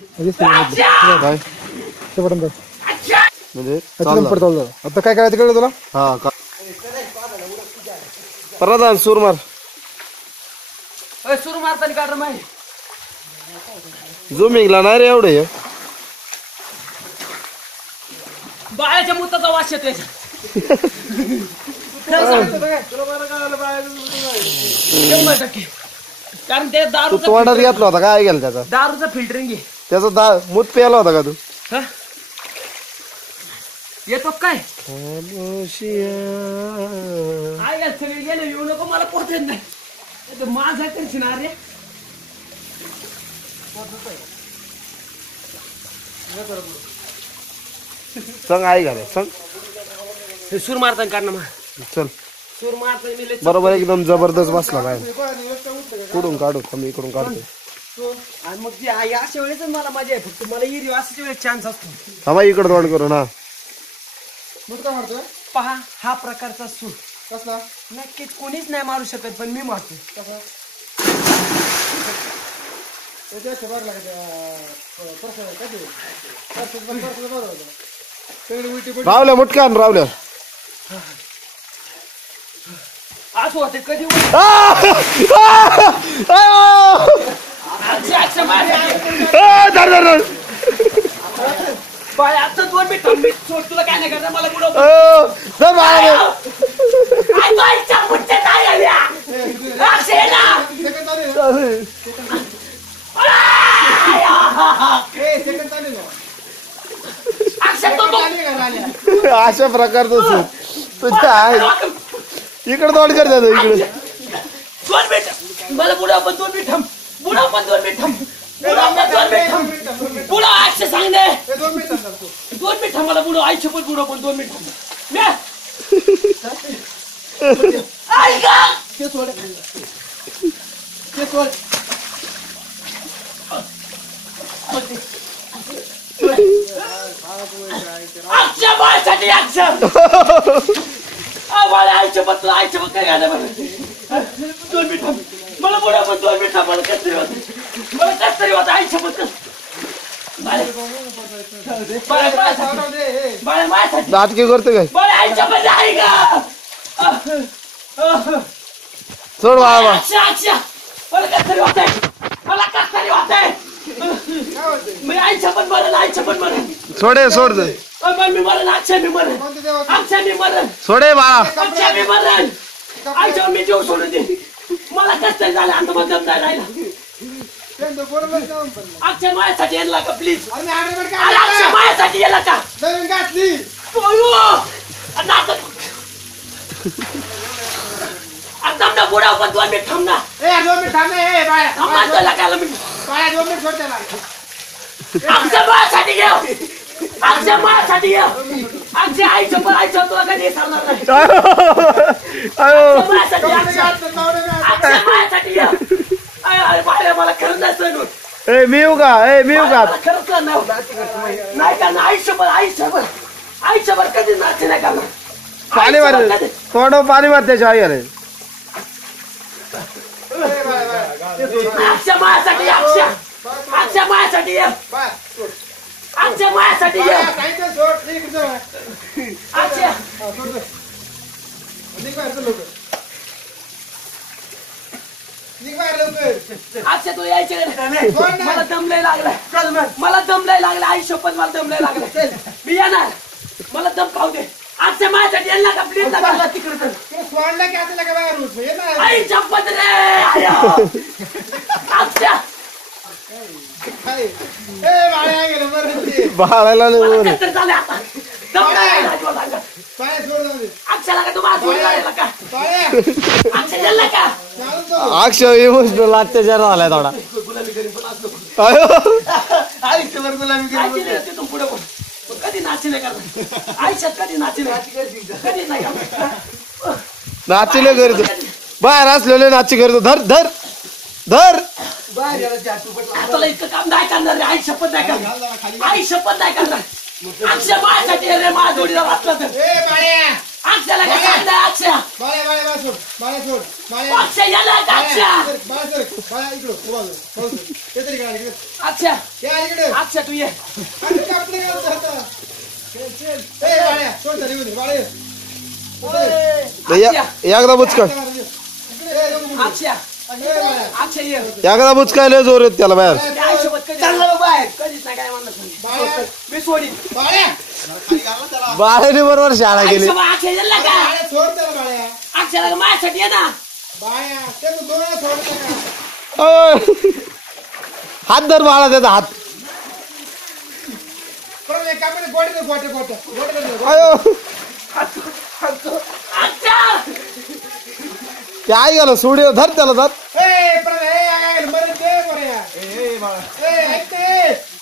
काय म्हणजे आता काय करायचं कळलं तुला? हा का प्रधान सूर मार सूर मारताना काढ माही झुमिंगला नाही रे एवढे बाळाच्या मुताचा वास येतोय कारण ते दारू तोंडात घेतला होता काय गेला त्याचा दारूचं फिल्टरिंग आहे त्याचा मूत प्यायला होता का तू? येतो काय आई सगळे गेले येऊ नको मला पोहोचत नाही माझा टेन्शन अरे सांग आई घाले सांग हे सूर मारताना काढणं मग चल सूर मारताना बरोबर एकदम जबरदस्त बसला काय कुठून काढू कमी इकडून काढतो आणि मग अशा वेळेस मला मजा आहे फक्त मला येईल अशाच वेळेस चान्स असतो थांबा इकडे तोंड करू ना पहा हा प्रकारचा सूर कसला नक्कीच कोणीच नाही मारू शकत पण मी मारतो रावल्या मुटकान रावल्या असं होते कधी आता 2 मिनिट सोड तुला काय नाही करणार मला अशा प्रकारचं तुझ्या आहे इकडे तोंड करतात इकडे 2 मिनिट मला बुडा पण 2 मिनिट थांब बुडा पण 2 मिनिट थांब बुडा अक्षय सांग दे 2 मिनिट थांब मला बुडा आईचे पण बुडा पण 2 मिनिट थांब अक्षय माझ्यासाठी अक्षय आईच्या पत्र आईच्या पत्र काय घाला 2 मिनिट थांब मला बुडा पण 2 मिनिट थांब मला कस तरी होत आईच्या पत्र नाटके करतो काय मला आईच्या पत्र आहे का सोड बाबा अक्षय मला कस तरी होत मला कस तरी होत मी आईच्या पण मरण आईच्या पण मरण सोडे सोड मी मरण अक्षय मी मरण अक्षय मी मरण सोडे बा अक्षय मी मरण आईच्या मी जीव सोडून दे मला कस तरी झालं आता मग नाही राहिला अक्षय माझ्यासाठी येणार का प्लीज अक्षय माझ्यासाठी येणार का आता बुडा पण 2 मिनिट थांब ना 2 मिनिट थांब अक्षय माझ्यासाठी घे अक्षय माझ्यासाठी घे अक्षय आईचं पण आईचं तुला कधी विसरणार नाही मला खरंच नाही मी येऊ का मी येऊ का खरंच नाही करणार आयुष्यभर कधी नाच नाही करणार पाणी मार थोडं पाणी मार त्याच्या आई अरे अक्षय माझ्यासाठी अक्षय माझ्यासाठी अक्षय माझ्यासाठी अक्षय तू यायचे मला दम लय लागलाय मला दम लय लागला आयुष्य पण मला दम लय लागलाय मी येणार मला दम खाऊ दे अक्षय माझ्यासाठी येणार का प्लीज नका तिकडे आई चप्पत रे अक्षय बाळाला अक्षय इमोशनल अत्याचार झालाय थोडा कधी नाची नाही करणार आयुष्यात कधी नाची कधी नाही नाचीले करतो बाहेर असलेले नाची करतो धर धर धर तुला इतकं काम नाही करणार आई शपथ नाही करणार आई शपथ नाही करणार अक्षय माझ्यासाठी रे माझ्या जोडीला वाचला तर अक्षयला काय सांगताय अक्षय बाळ्या बाळ्या बाळा सोड बाळ्या सोड बाळ्या अक्षय याला का अक्षय बाळा सर बाळा इकडं उभा हो ते तरी काय इकडे अक्षय या इकडे अक्षय तू ये अरे कापले गेलं आता चल चल ए बाळ्या सोड तरी मध्ये बाळ्या एकदा बुचकाय अक्षय अक्षय ये एकदा बुचकायला जोर येत त्याला बाहेर आयुष्यभर कधी चाललं बाहेर कधीच नाही काय म्हणत बाळ्या मी सोडीन बाळ्या बाळाने बरोबर शाळा गेली आयुष्यभर अक्षय याला का बाळ्या सोड त्याला बाळ्या अक्षयला माझ्यासाठी ये ना बाळ्या ते तू दोन वेळा सोडता का हात धर बाळा त्याचा हात परत एक कापले गोटे गोटे गोटे गोटे अयो अक्षय ते आई गेलं सोडी धर त्याला धर ए परत ए मरे दे बऱ्या ए बाळा ए ऐकते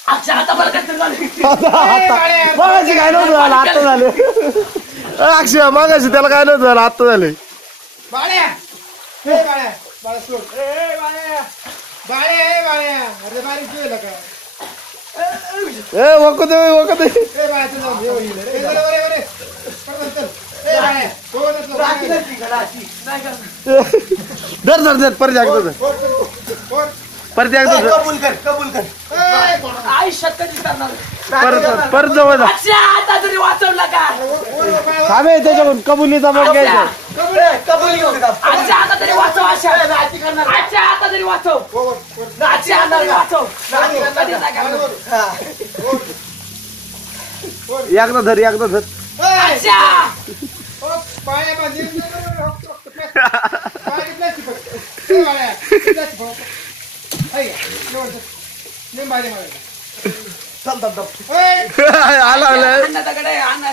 अक्षय आता बरं कसं झालं मागाशी काय नव्हतं झालं आता झालं अक्षय मागाशी त्याला काय नव्हतं झालं आता झाले बाळ्या ए बाळ्या बाळा सोड ए बाळ्या बाळ्या ए बाळ्या अरे बारीक जेवला का ए वकू दे वकू दे ए बाळ्या चल जाऊ जेव येईल ए चल बरे बरे परत चल ए बाळ्या कोणच धर धर धर परत एकदा धर परत एकदा धर कबूल कर आयुष्यात कधी करणार परत परत जवळ जा अक्षय आता तरी वाचवला का थांबे त्याच्याकडून कबुलीचा मग घ्यायचा अक्षय आता तरी वाचव अक्षय अक्षय आता तरी वाचव अक्षय आता तरी वाचव कधीच नाही करणार. एकदा धर एकदा धर अक्षय पाया बाजी प्लास्टिक बाळ्या प्लास्टिक निंबाजी मला आला आला अन्नाकडे अण्णा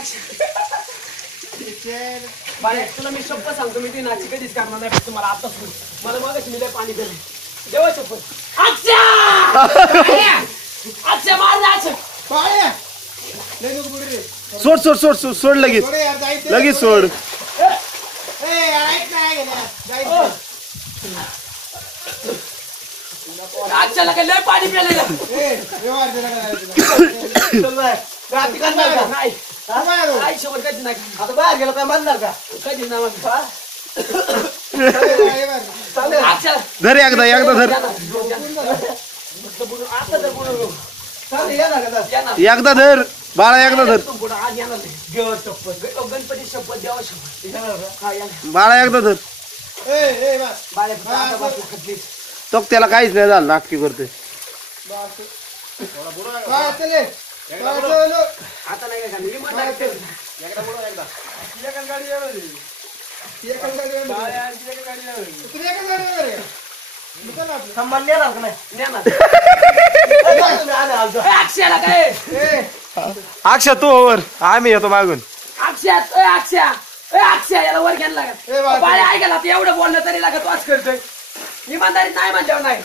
बाळ्या तुला मी शपथ सांगतो मी ती नाची कधीच करणार नाही फक्त मला आता सोड मला मगच मी लय पाणी दिले देवा शपथ अक्षय अक्षय मार अक्षय बाळ्या लय नको बुडी रे सोड सोड सोड सोड सोड लगेच थोडे यार जायचं लगेच सोड ए ऐक नाही गेल्या जायचं अक्षयला काय लय पाणी प्यायला ए व्यवहार दिला का नाही आयुष्यभर कधी नाही आता बाहेर गेलो काय म्हणणार का कधी नाही म्हणतो. अक्षय धर एकदा एकदा धर आता जर बोलू चालेल येणार का आता? येणार एकदा धर बाळा एकदा धर पुढं आज येणार नाही देवा शपथ गणपती शपथ देवा शपथ हा येणार बाळा एकदा धर ए बा बाळ्या फक्त आता बसू खतलीच. तो त्याला काहीच नाही झालं नाटकी करते बा चले बा चलो आता नाही का मी म्हणणार ते. सामान नेणार का नाही नेणार. तुम्ही आले आमचं. ए, अक्षयला काय अक्षय तू वर आम्ही येतो मागून अक्षय अक्षय याला वर घ्यायला ए, लागत बाळा. बाळ्या ऐकायला आता एवढं बोललं तरी लागत वाच करतोय इमानदारी नाही म्हणल्यावर नाही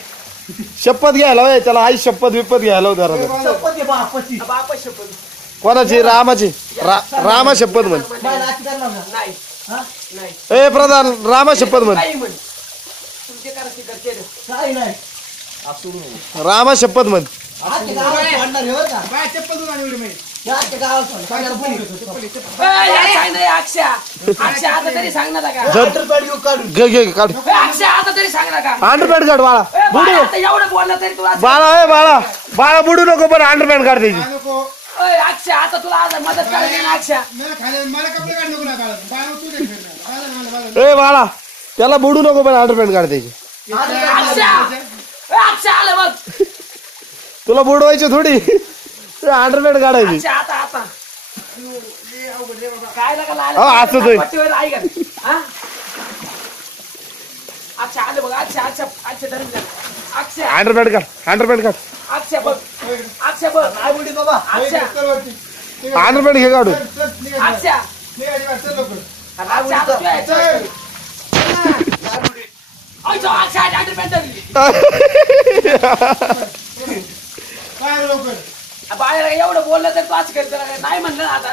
शपथ घ्यायला होय त्याला आई शपथ विपत घ्यायला होत्या शपथ आहे बापाची. बापा शपथ कोणाची रामाची रामा शपथ म्हण बाहेर नाची करणार का? नाही हा? नाही ए प्रधान रामा शपथ म्हण काही म्हण तुमचे करायचे करते रे. काही नाही रामा शपथ म्हण आजच्या गावात सोडणार हे बरं का? बाय चप्पल दून आणि एवढी माहिती हे आजच्या गावात सोडणार. सगळ्याला बोलू देतो. ए, हे काय नाही अक्षय आता तरी सांग ना का अंडरपॅड घेऊ काढून. घे घे काढ अक्षय आता तरी सांग ना का अंडरपॅन्ट काढ बाळा ए, बुडू बाळा, आता एवढं बोललं तरी तुला बाळा ए बाळा बाळा बुडू नको पण अंडरपॅन्ट काढ त्याची नको अक्षय आता तुला आज मदत करायची ना अक्षय मला खाली मला कपडे काढ नको ना बाळा बाळा तू दे बाळा ए बाळा त्याला बुडू नको पण अंडरपॅन्ट काढ त्याची अक्षय आलं मग तुला बुडवायची थोडी अंडरपॅन्ट काढायची अक्षय आता काय हो, असंच होईल. ऐक अक्षय आलं बघ अक्षय धरून जा. अक्षय अंडरपॅन्ट काढ अंडरपॅन्ट काढ अक्षय बघ काय बोलली बाबा अक्षय अंडरपॅन्ट घे काढून अक्षय अक्षय आता तू यायचं. अक्षय अंडरपॅन्ट धरली. काय लवकर बाहेर एवढं बोललं तर तू असं करतो नाही म्हणलं ना आता